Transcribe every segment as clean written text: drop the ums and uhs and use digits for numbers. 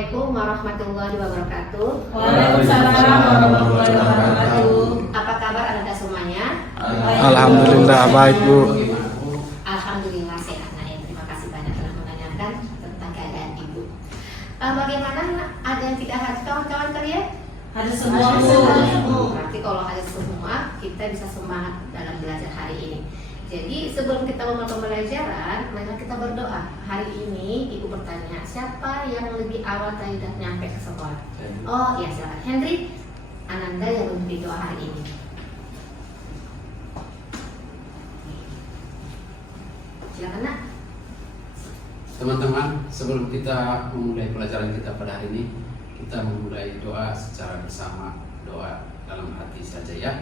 Assalamualaikum warahmatullahi wabarakatuh. Waalaikumsalam warahmatullahi wabarakatuh. Apa kabar Anda semuanya? Alhamdulillah baik Bu. Alhamdulillah sehat Nak. Terima kasih banyak telah menanyakan tentang keadaan Ibu. Bagaimana ada yang tidak hadir kawan-kawan kalian? Ada semua Bu. Berarti kalau hadir semua kita bisa semangat dalam belajar hari ini. Jadi sebelum kita memulai pembelajaran, mari kita berdoa. Hari ini Ibu bertanya, siapa yang lebih awal tadi dan nyampe ke sekolah? Oh ya, silakan Henry, Ananda yang memimpin doa hari ini. Silakan Nak. Teman-teman, sebelum kita memulai pelajaran kita pada hari ini, kita memulai doa secara bersama. Doa dalam hati saja ya.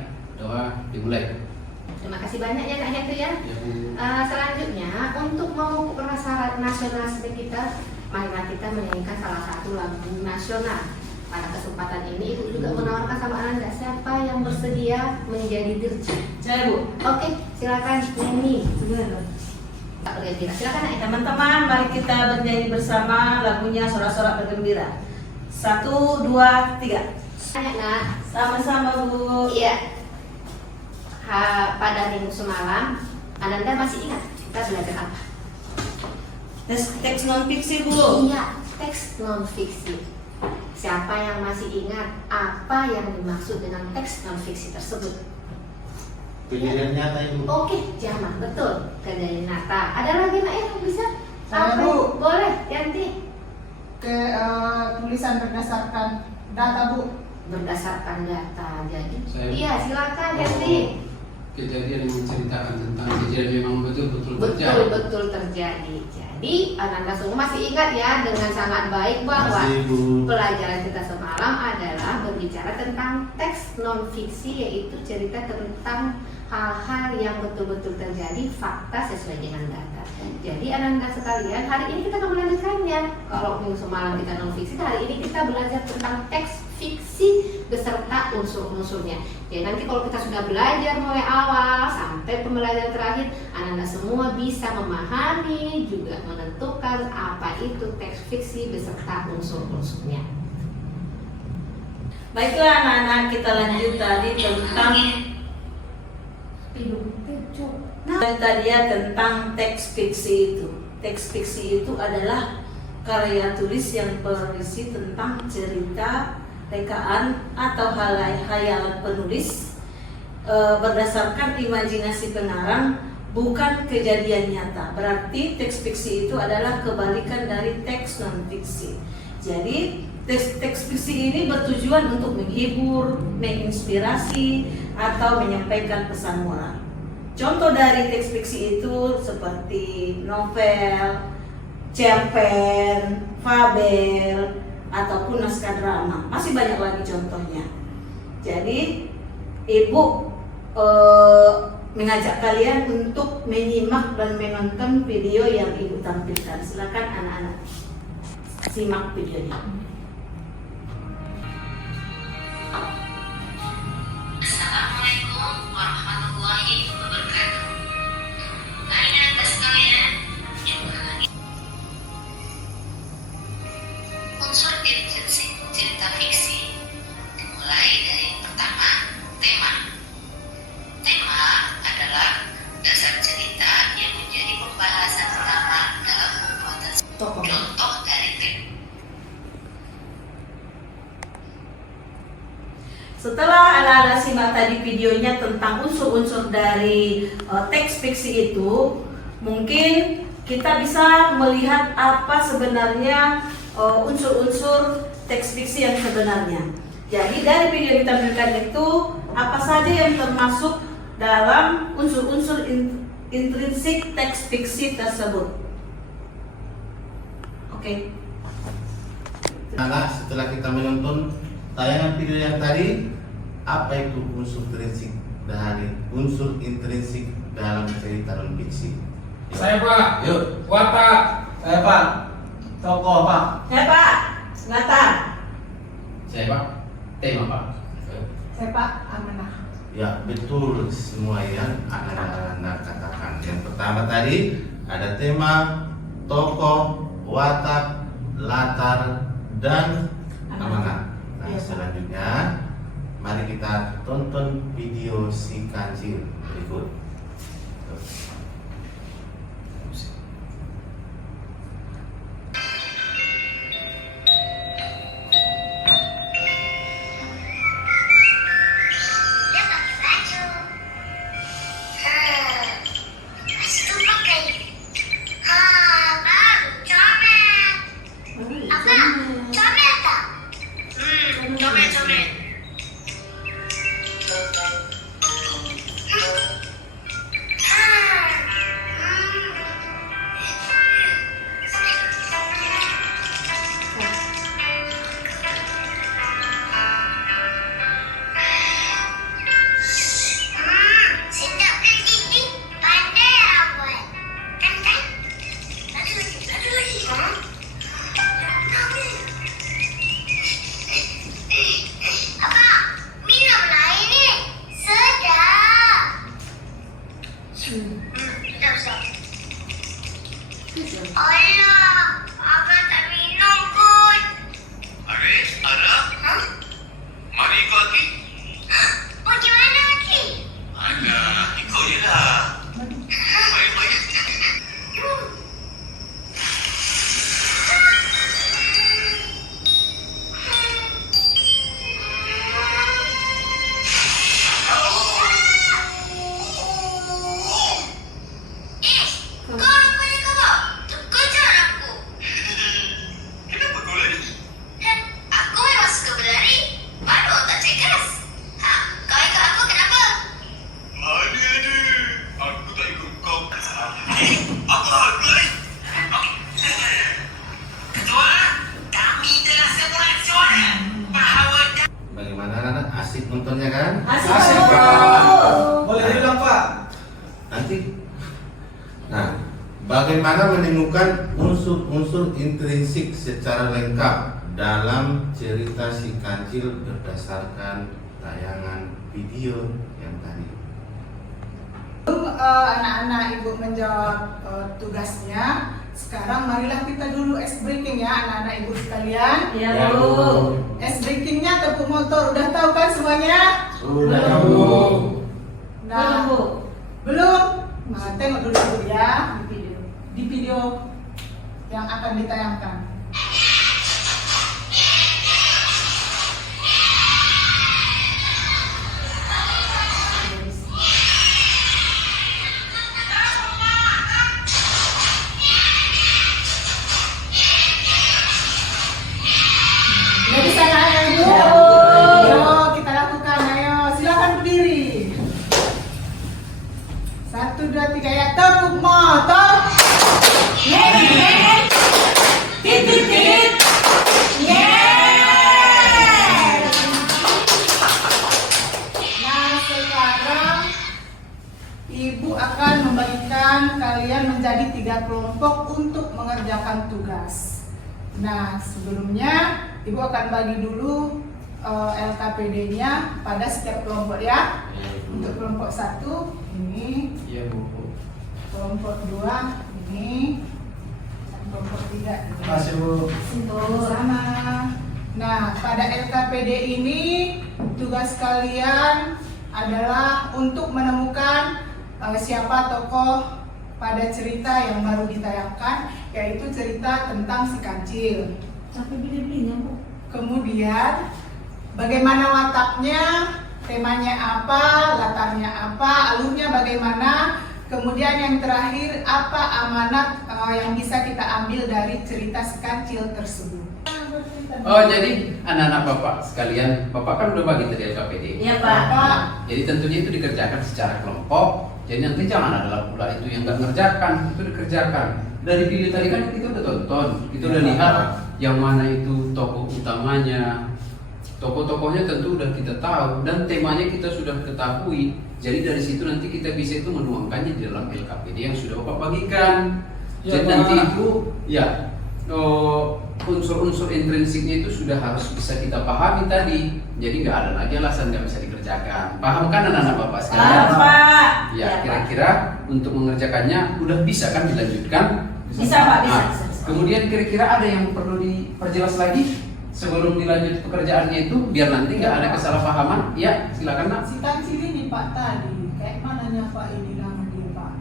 Doa dimulai. Terima kasih banyak ya Kak Henry ya. Ya, Bu. Selanjutnya untuk memupuk rasa nasionalisme kita, marilah kita menyanyikan salah satu lagu nasional. Pada kesempatan ini Ibu juga menawarkan sama Ananda, siapa yang bersedia menjadi dirjen? Saya Bu. Oke, silakan nyanyi. Tak bergembira. Silakan Nak. Teman-teman, mari kita bernyanyi bersama lagunya Sorak-Sorak Bergembira. 1, 2, 3. Tanya Nak. Sama-sama Bu. Iya. Pada minggu semalam, Ananda masih ingat kita belajar apa? Teks non fiksi Bu. Iya, teks non fiksi. Siapa yang masih ingat apa yang dimaksud dengan teks non fiksi tersebut? Kejadian nyata Ibu. Oke, jamak betul. Kejadian nyata. Ada lagi Nak yang bisa? Saya, Apa? Bu. Boleh, Yanti. Tulisan berdasarkan data Bu. Berdasarkan data. Jadi, Saya- iya silakan Yanti. Kejadian yang menceritakan tentang kejadian memang betul-betul terjadi. Betul terjadi. Jadi, Ananda semua masih ingat ya dengan sangat baik bahwa Masih Bu. pelajaran kita semalam adalah berbicara tentang teks non fiksi, yaitu cerita tentang hal-hal yang betul-betul terjadi, fakta sesuai dengan data. Jadi anak-anak sekalian, hari ini kita akan melanjutkannya. Kalau minggu semalam kita non fiksi, hari ini kita belajar tentang teks fiksi beserta unsur-unsurnya. Jadi nanti kalau kita sudah belajar mulai awal sampai pembelajaran terakhir, anak-anak semua bisa memahami juga menentukan apa itu teks fiksi beserta unsur-unsurnya. Baiklah anak-anak, kita lanjut tadi tentang tadi ya tentang teks fiksi itu. Teks fiksi itu adalah karya tulis yang berisi tentang cerita, rekaan atau hayalan penulis berdasarkan imajinasi pengarang, bukan kejadian nyata. Berarti teks fiksi itu adalah kebalikan dari teks non fiksi. Jadi teks fiksi ini bertujuan untuk menghibur, menginspirasi, atau menyampaikan pesan moral. Contoh dari teks fiksi itu seperti novel, cerpen, fabel, ataupun naskah drama. Masih banyak lagi contohnya. Jadi Ibu mengajak kalian untuk menyimak dan menonton video yang Ibu tampilkan. Silakan anak-anak simak videonya. Assalamualaikum warahmatullahi wabarakatuh. Mari Anda sekalian jumpa lagi. Unsur intrinsik cerita fiksi dimulai dari yang pertama, tema. Tema adalah dasar cerita yang menjadi pembahasan utama dalam pembuatan contoh dari tema. Setelah anak-anak simak tadi videonya tentang unsur-unsur dari teks fiksi itu, mungkin kita bisa melihat apa sebenarnya unsur-unsur teks fiksi yang sebenarnya. Jadi dari video yang ditampilkan itu, apa saja yang termasuk dalam unsur-unsur intrinsik teks fiksi tersebut. Oke. Nah, setelah kita menonton tayangan video yang tadi, apa itu unsur intrinsik dalam cerita non fiksi? Saya Pak. Yuk. Watak. Saya Pak. Tokoh Pak. Ya Pak, silakan. Saya Pak. Tema Pak. Saya Pak Amanah. Ya betul semua yang anak-anak katakan. Yang pertama tadi ada tema, tokoh, watak, latar, dan amanah. Nah, selanjutnya mari kita tonton video si kancil berikut. Dia pakai baju. Itu pakai. Baru comet. Apa? Comet tak? Comet. Sedap kan gigi? Pandai lah buat. Kan? Ada lagi. Apa? Minumlah ini. Sedap. Sedap. Alah, abang tak minum pun. Aris, ada? Hah? Mari ikut lagi. Bagaimana lagi? Ada, ikut je lah. Baik-baik. Kau rupanya kau terkejar aku. Kenapa kau lari? Aku memang suka berlari. Baru tak cekas. Kau ikut aku kenapa? Ada. Aku tak ikut kau. Apa aku lari? Ketua, kami telah sebulan suara bahawa Bagaimana anak? Asik nontonnya kan? Asik, Pak. Boleh diulang, Pak? Nanti. Nah, bagaimana menemukan unsur-unsur intrinsik secara lengkap dalam cerita si kancil berdasarkan tayangan video yang tadi? Sebelum anak-anak ibu menjawab tugasnya, sekarang marilah kita dulu ice breaking ya anak-anak ibu sekalian. Ya, Bu. Ice breakingnya tepuk motor, udah tahu kan semuanya? Sudah, Belum, Nah, Bu. belum? Nah, tengok dulu ya di video yang akan ditayangkan. Udah bisa ya, Ibu? Ayo kita lakukan, ayo silakan berdiri. 1, 2, 3 ya, tepuk motor. Nah, sekarang Ibu akan membagikan kalian menjadi 3 kelompok untuk mengerjakan tugas. Nah, sebelumnya Ibu akan bagi dulu LKPD-nya pada setiap kelompok ya. Untuk kelompok 1 ini, Iya, Bu. kelompok 2 ini, dan kelompok 3 ini. Masih, Bu. Sama. Nah, pada LKPD ini tugas kalian adalah untuk menemukan siapa tokoh pada cerita yang baru ditayangkan, yaitu cerita tentang si kancil. Kemudian bagaimana wataknya, temanya apa, latarnya apa, alurnya bagaimana. Kemudian yang terakhir, apa amanat yang bisa kita ambil dari cerita si kancil tersebut. Oh, jadi anak-anak Bapak sekalian, Bapak kan udah bagi tadi LKPD. Iya, Pak. Pak, Jadi tentunya itu dikerjakan secara kelompok. Jadi nanti jangan ada pula itu yang nggak ngerjakan, itu dikerjakan. Dari video tadi kan kita udah tonton, kita udah lihat yang mana itu tokoh utamanya, tokoh-tokohnya tentu udah kita tahu dan temanya kita sudah ketahui. Jadi dari situ nanti kita bisa itu menuangkannya di dalam LKPD yang sudah Bapak bagikan. Ya, Jadi Pak. nanti itu ya unsur-unsur intrinsiknya itu sudah harus bisa kita pahami tadi. Jadi nggak ada lagi alasan nggak bisa dikerjakan. Paham kan anak-anak Bapak sekalian? Pak. Ya, kira-kira untuk mengerjakannya udah bisa kan dilanjutkan? Bisa, Pak, bisa. Nah, kemudian kira-kira ada yang perlu diperjelas lagi? sebelum dilanjut pekerjaannya itu biar nanti nggak ada kesalahpahaman. Ya, silakan nak. Si kancil ini Pak tadi, kayak mananya Pak ini nama dia Pak?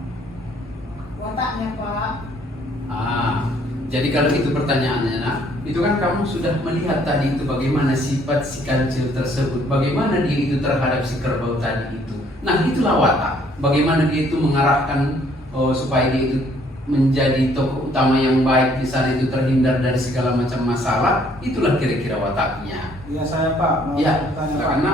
Wataknya Pak. Jadi kalau itu pertanyaannya nak, itu kan kamu sudah melihat tadi itu bagaimana sifat si kancil tersebut, bagaimana dia itu terhadap si kerbau tadi itu. Nah itulah watak, bagaimana dia itu mengarahkan supaya dia itu menjadi tokoh utama yang baik di sana itu, terhindar dari segala macam masalah. Itulah kira-kira wataknya. Iya saya Pak, mau Ya, bertanya Pak. karena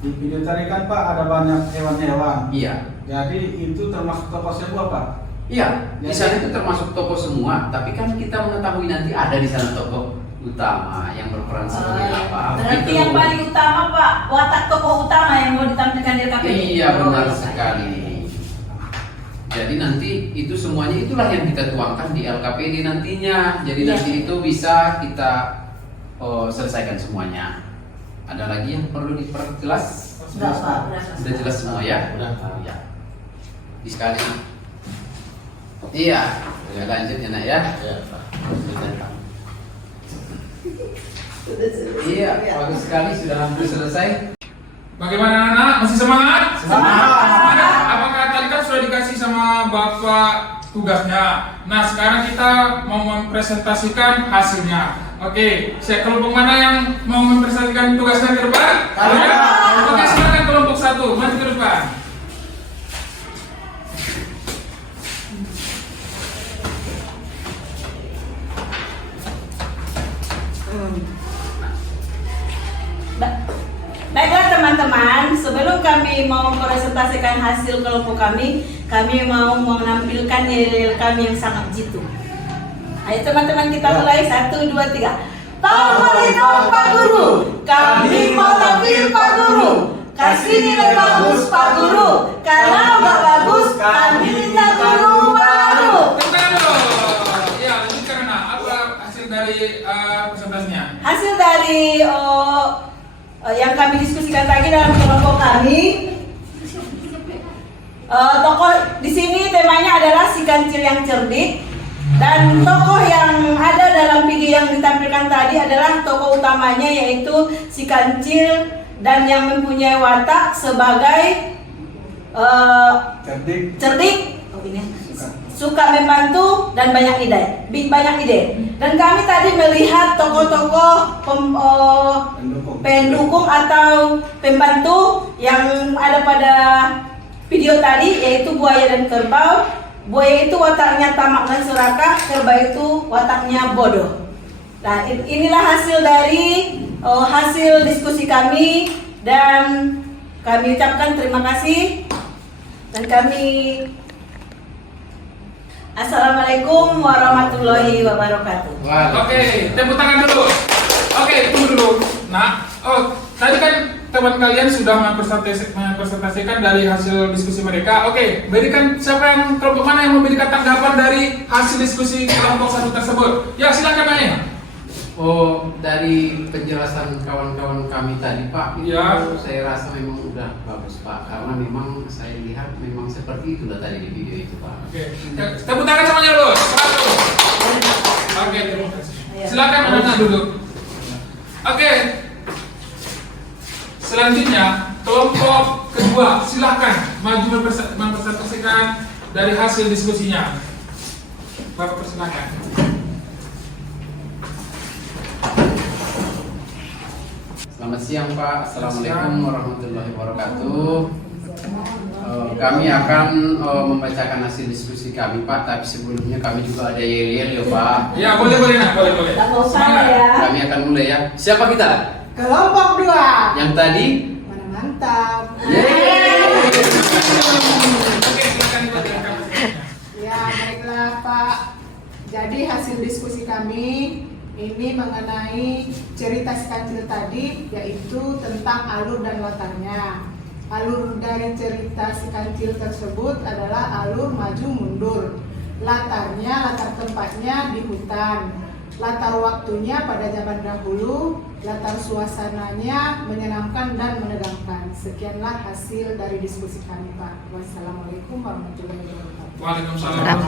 Di video tadi kan Pak ada banyak hewan-hewan. iya. Jadi itu termasuk tokoh semua Pak. Iya, di sana itu termasuk tokoh semua, tapi kan kita mengetahui nanti ada di sana tokoh utama yang berperan sebagai apa. Berarti Gitu. yang paling utama Pak, watak tokoh utama yang mau ditampilkan di LKPD. Iya benar sekali. Jadi nanti itu semuanya itulah yang kita tuangkan di LKPD nantinya. Jadi Iya. nanti itu bisa kita selesaikan semuanya. Ada lagi yang perlu diperjelas? Sudah Pak, Sudah jelas semua ya? Sudah. Ya. Di sekali. Iya, ya lanjut ya nak ya. Ya, Pak. Iya, bagus sekali sudah hampir selesai. Bagaimana anak? Masih semangat? Semangat. Apakah tadi kan sudah dikasih sama Bapak tugasnya? Nah sekarang kita mau mempresentasikan hasilnya. Oke, kelompok mana yang mau mempresentasikan tugasnya ke depan? Kalian. Oke, silakan kelompok 1, maju ke depan. Baiklah teman-teman, sebelum kami mau mempresentasikan hasil kelompok kami mau menampilkan yel-yel kami yang sangat jitu. Ayo teman-teman kita mulai, 1, 2, 3. Assalamualaikum Pak Guru, kami mau tampil Pak Guru. Kasih nilai bagus Pak Guru, karena nggak bagus kami minta guru baru. Tepuk tangan dulu. Ya, lanjutkan anak. Apa hasil dari presentasinya? Hasil dari yang kami diskusikan tadi dalam kelompok kami, tokoh di sini temanya adalah si kancil yang cerdik, dan tokoh yang ada dalam video yang ditampilkan tadi adalah tokoh utamanya yaitu si kancil dan yang mempunyai watak sebagai cerdik, suka membantu dan banyak ide. Dan kami tadi melihat tokoh-tokoh pendukung atau pembantu yang ada pada video tadi, yaitu buaya dan kerbau. Buaya itu wataknya tamak dan serakah, kerbau itu wataknya bodoh. Nah, inilah hasil dari hasil diskusi kami, dan kami ucapkan terima kasih, dan kami Assalamualaikum warahmatullahi wabarakatuh. Oke, tepuk tangan dulu. Oke, tunggu dulu. Nah, tadi kan teman kalian sudah mempresentasikan dari hasil diskusi mereka. Oke, berikan siapa yang kelompok mana yang memberikan tanggapan dari hasil diskusi kelompok 1 tersebut. Ya, silakan Naya. Dari penjelasan kawan-kawan kami tadi Pak, itu Ya. saya rasa memang udah bagus Pak, karena memang saya lihat memang seperti itulah tadi di video itu Pak. Oke, tepuk tangan semuanya dulu. Oke, terima kasih. Silakan anak duduk. Oke. Selanjutnya, kelompok kedua, silakan maju mempresentasikan dari hasil diskusinya. Bapak persilakan. Selamat siang Pak, Assalamualaikum warahmatullahi wabarakatuh. Kami akan membacakan hasil diskusi kami Pak, tapi sebelumnya kami juga ada yel-yel ya Pak. Ya, boleh nak, boleh. Tak usah Semangat. ya. Kami akan mulai ya. Siapa kita? Kelompok 2. Yang tadi? Mana mantap. Yeay. Oke, silakan dibacakan. Ya, baiklah Pak. Jadi hasil diskusi kami ini mengenai cerita si kancil tadi, yaitu tentang alur dan latarnya. Alur dari cerita si kancil tersebut adalah alur maju mundur. Latar tempatnya di hutan. latar waktunya pada zaman dahulu, latar suasananya menyenangkan dan menegangkan. Sekianlah hasil dari diskusi kami, Pak. Wassalamualaikum warahmatullahi wabarakatuh. Waalaikumsalam.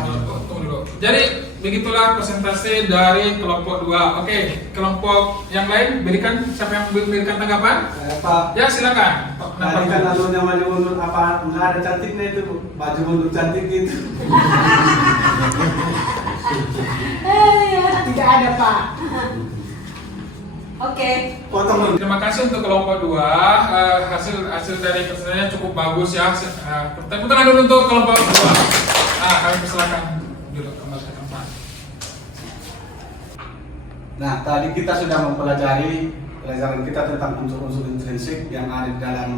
Tunggu dulu. Jadi begitulah presentasi dari kelompok 2. Oke, kelompok yang lain berikan, siapa yang berikan tanggapan? Pak, Ya silakan. tadi kan alurnya maju mundur apa nggak ada cantiknya itu, baju mundur cantik gitu. Tidak ada, Pak. Oke. Potong dulu. Terima kasih untuk kelompok 2. Hasil dari presentasinya cukup bagus ya. Tepuk tangan dulu untuk kelompok 2. Nah, kami persilakan dulu kembali ke tempat. Nah, tadi kita sudah mempelajari pelajaran kita tentang unsur-unsur intrinsik yang ada di dalam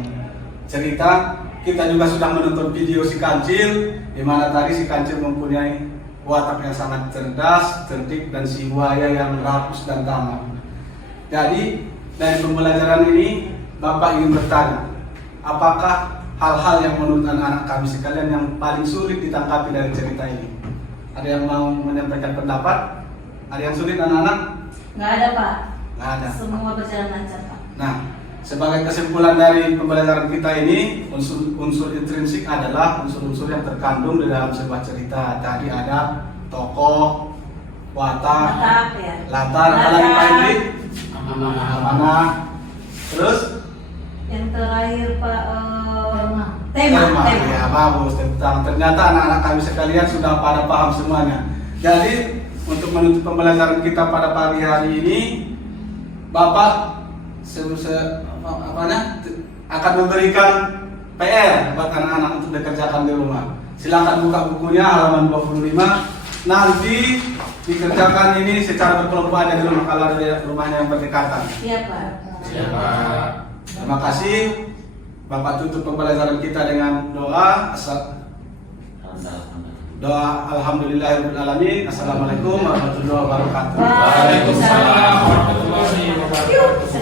cerita. Kita juga sudah menonton video si Kancil, di mana tadi si Kancil mempunyai watak yang sangat cerdas, cerdik, dan si buaya yang rakus dan tamak. Jadi dari pembelajaran ini Bapak ingin bertanya, apakah hal-hal yang menurut anak-anak kami sekalian yang paling sulit ditangkapi dari cerita ini? Ada yang mau menyampaikan pendapat? Ada yang sulit anak-anak? Nggak ada, Pak. Nggak ada. Semua berjalan lancar, Pak. Nah, sebagai kesimpulan dari pembelajaran kita ini, unsur intrinsik adalah unsur-unsur yang terkandung di dalam sebuah cerita. Tadi ada tokoh, watak, Ya. latar, apa lagi Pak Indri? Amanah. Terus Yang terakhir, Pak, Tema. Ya, bagus. Ternyata anak-anak kami sekalian sudah pada paham semuanya. Jadi untuk menutup pembelajaran kita pada pagi hari ini, Bapak akan memberikan PR buat anak-anak untuk dikerjakan di rumah. Silakan buka bukunya halaman 25. Nanti dikerjakan ini secara berkelompok aja di rumah kalau ada rumahnya yang berdekatan. Iya, Pak. Terima kasih. Bapak tutup pembelajaran kita dengan doa. Doa alhamdulillahirabbil alamin. Assalamualaikum warahmatullahi wabarakatuh. Waalaikumsalam warahmatullahi wabarakatuh.